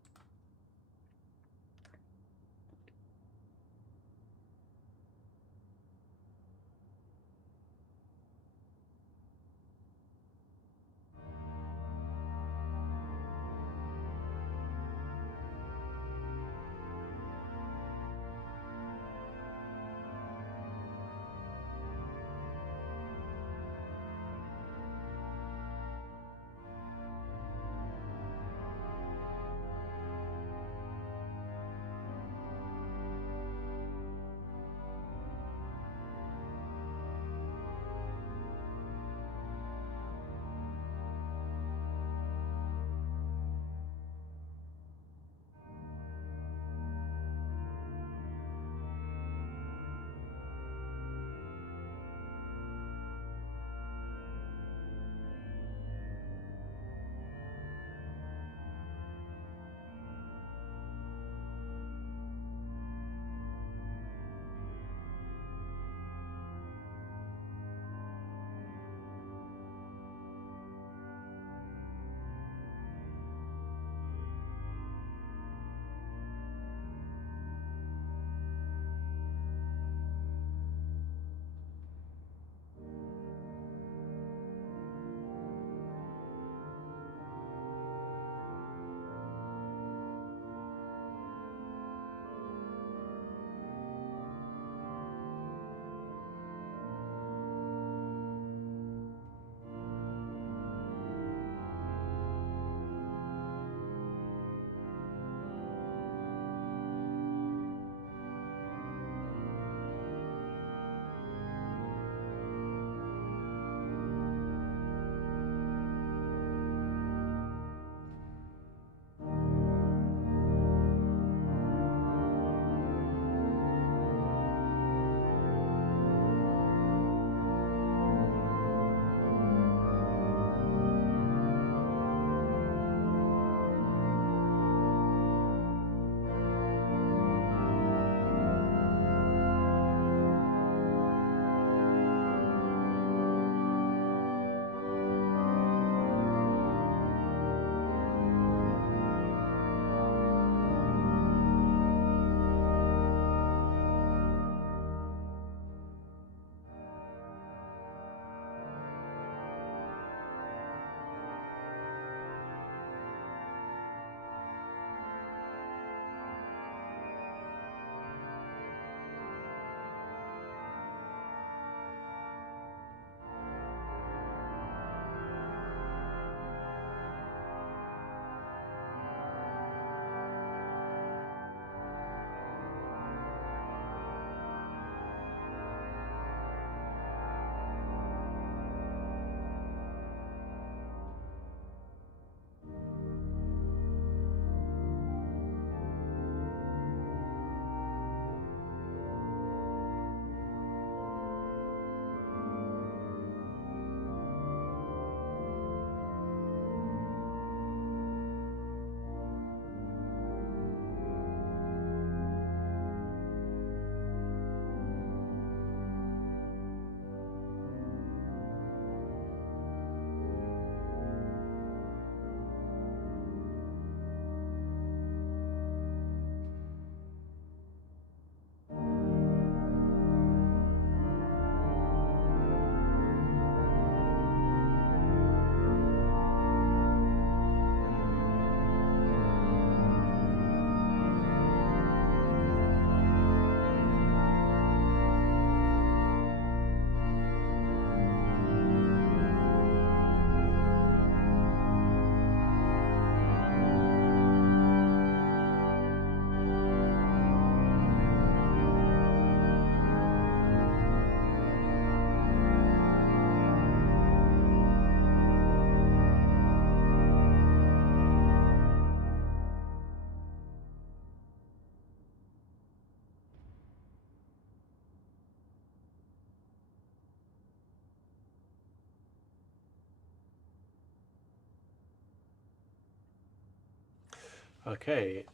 Okay.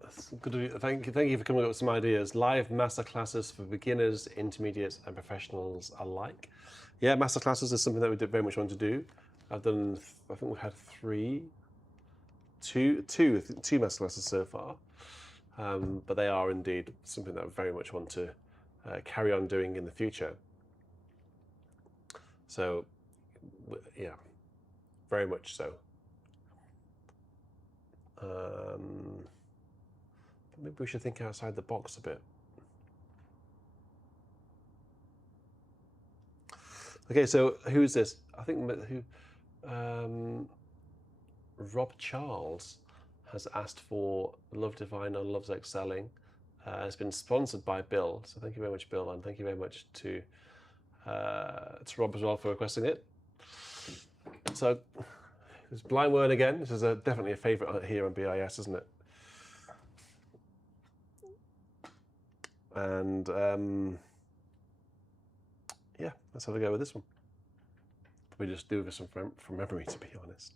That's good. Thank you for coming up with some ideas. Live masterclasses for beginners, intermediates, and professionals alike. Yeah, masterclasses is something that we very much want to do. I've done. I think we've had two masterclasses so far, but they are indeed something that I very much want to carry on doing in the future. So, yeah, very much so. Maybe we should think outside the box a bit. Okay, so who's this? I think who. Rob Charles has asked for Love Divine on Love's Excelling. It's been sponsored by Bill, so thank you very much, Bill, and thank you very much to Rob as well for requesting it. So it's Blind Word again. This is definitely a favourite here on BIS, isn't it? And yeah, let's have a go with this one. We just do this from memory, to be honest.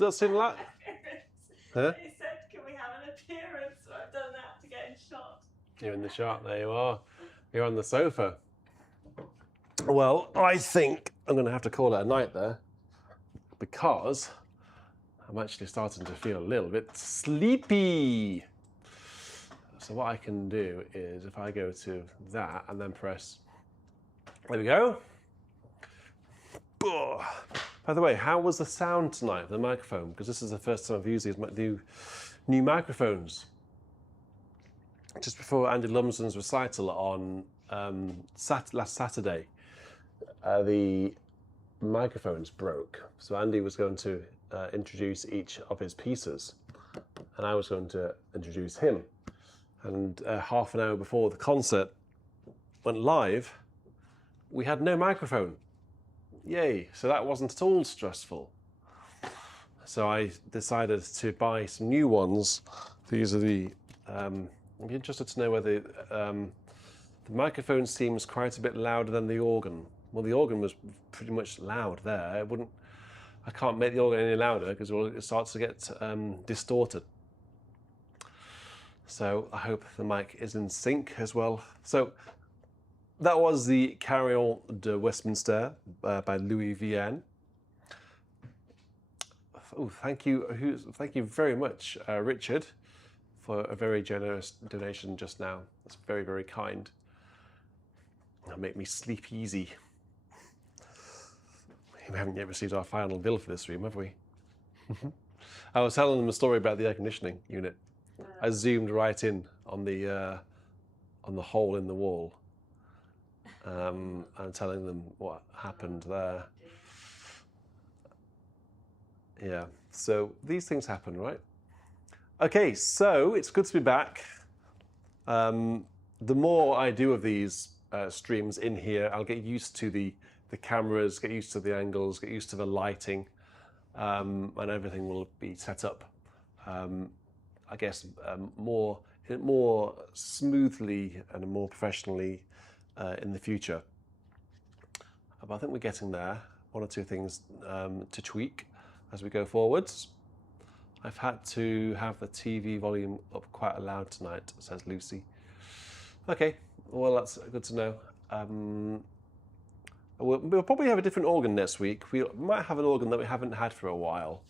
that seem like? Huh? He said, can we have an appearance? So I've done that to get in shot. You're in the shot, there you are. You're on the sofa. Well, I think I'm going to have to call it a night there because I'm actually starting to feel a little bit sleepy. So what I can do is if I go to that and then press, there we go. By the way, how was the sound tonight of the microphone? Because this is the first time I've used these new microphones. Just before Andy Lumsden's recital on last Saturday, the microphones broke. So Andy was going to introduce each of his pieces, and I was going to introduce him. And half an hour before the concert went live, we had no microphone. Yay, so that wasn't at all stressful. So I decided to buy some new ones. These are the, I'm interested to know whether the microphone seems quite a bit louder than the organ. Well, the organ was pretty much loud there. I can't make the organ any louder because it starts to get distorted. So I hope the mic is in sync as well. So that was the Carillon de Westminster by Louis Vienne. Oh, thank you very much, Richard, for a very generous donation just now. That's very, very kind. That'll make me sleep easy. We haven't yet received our final bill for this room, have we? I was telling them a story about the air conditioning unit. I zoomed right in on the hole in the wall. I'm telling them what happened there. Yeah, so these things happen, right? Okay, so it's good to be back. The more I do of these streams in here, I'll get used to the cameras, get used to the angles, get used to the lighting, and everything will be set up, I guess, more smoothly and more professionally in the future. But I think we're getting there. One or two things to tweak as we go forwards. I've had to have the TV volume up quite loud tonight, says Lucy. Okay, well that's good to know. We'll probably have a different organ next week. We might have an organ that we haven't had for a while.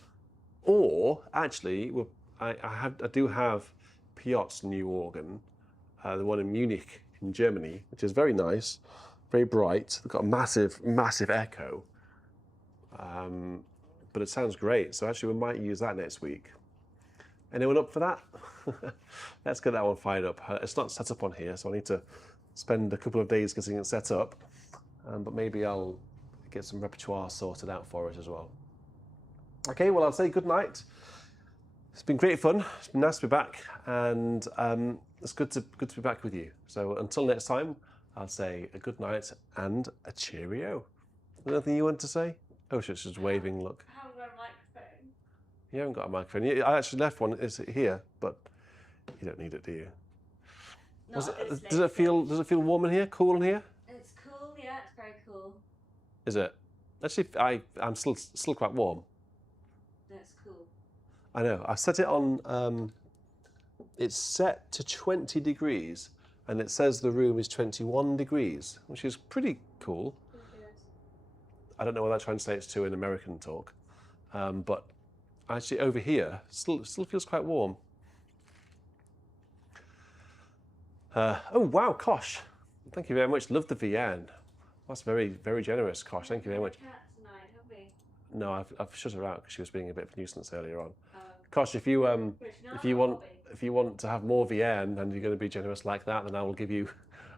Or, actually, I do have Piot's new organ, the one in Munich in Germany, which is very nice, very bright. They've got a massive, massive echo. But it sounds great, so actually we might use that next week. Anyone up for that? Let's get that one fired up. It's not set up on here, so I need to spend a couple of days getting it set up. But maybe I'll get some repertoire sorted out for it as well. Okay, well I'll say good night. It's been great fun. It's been nice to be back, and it's good to be back with you. So until next time, I'll say a good night and a cheerio. Anything you want to say? Oh, she's just waving. Look. I haven't got a microphone. You haven't got a microphone. I actually left one. Is it here? But you don't need it, do you? Does it feel warm in here? Cool in here? It's cool. Yeah, it's very cool. Is it? Actually, I'm still quite warm. That's cool. I know. I set it on. It's set to 20 degrees, and it says the room is 21 degrees, which is pretty cool. I don't know what that translates to in American talk, but actually over here, still feels quite warm. Oh wow, Kosh, thank you very much. Love the VN. That's very, very generous, Kosh. Thank you very much. Tonight, have we? No, I've shut her out because she was being a bit of a nuisance earlier on. Kosh, if you want to have more VN and you're going to be generous like that, then I will give you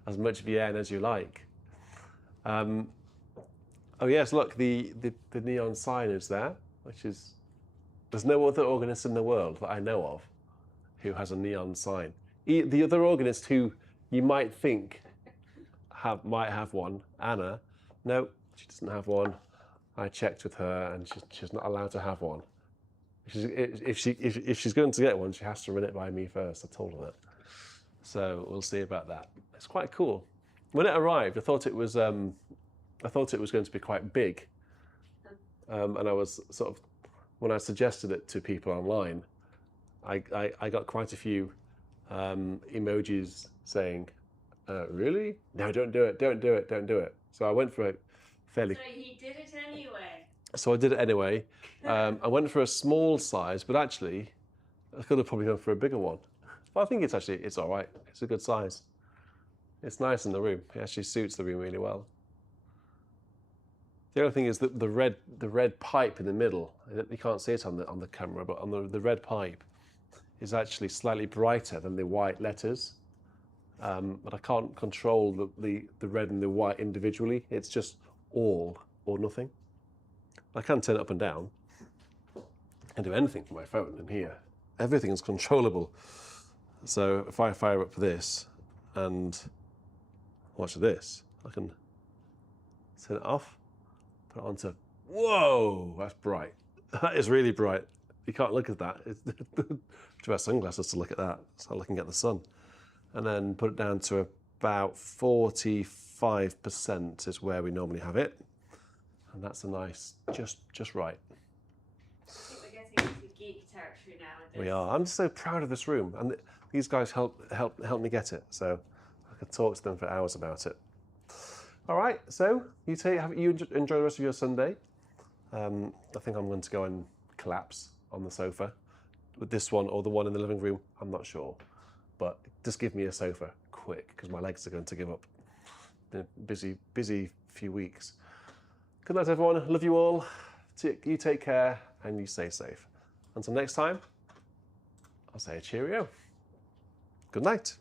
as much VN as you like. Oh yes, look, the neon sign is there, which is, there's no other organist in the world that I know of who has a neon sign. The other organist who you might think might have one, Anna, no, she doesn't have one. I checked with her and she's not allowed to have one. If she's going to get one, she has to run it by me first. I told her that. So we'll see about that. It's quite cool. When it arrived, I thought it was going to be quite big, and I was sort of when I suggested it to people online, I got quite a few emojis saying, really? No, don't do it, don't do it, don't do it. So I went for a fairly... So he did it anyway. So I did it anyway. I went for a small size, but actually, I could have probably gone for a bigger one. But I think it's all right. It's a good size. It's nice in the room. It actually suits the room really well. The only thing is that the red pipe in the middle, you can't see it on the camera, but on the red pipe is actually slightly brighter than the white letters. But I can't control the red and the white individually. It's just all or nothing. I can turn it up and down and do anything from my phone in here. Everything is controllable. So if I fire up this and watch this, I can turn it off, put it onto, whoa, that's bright. That is really bright. You can't look at that. To wear sunglasses to look at that. Start looking at the sun. And then put it down to about 45% is where we normally have it. And that's a nice, just right. We're getting into geek territory now. We are. I'm just so proud of this room. And these guys helped me get it. So I could talk to them for hours about it. All right, so you enjoy the rest of your Sunday. I think I'm going to go and collapse on the sofa with this one or the one in the living room. I'm not sure, but just give me a sofa quick because my legs are going to give up. Been a busy few weeks. Good night, everyone. Love you all. You take care and you stay safe. Until next time, I'll say a cheerio. Good night.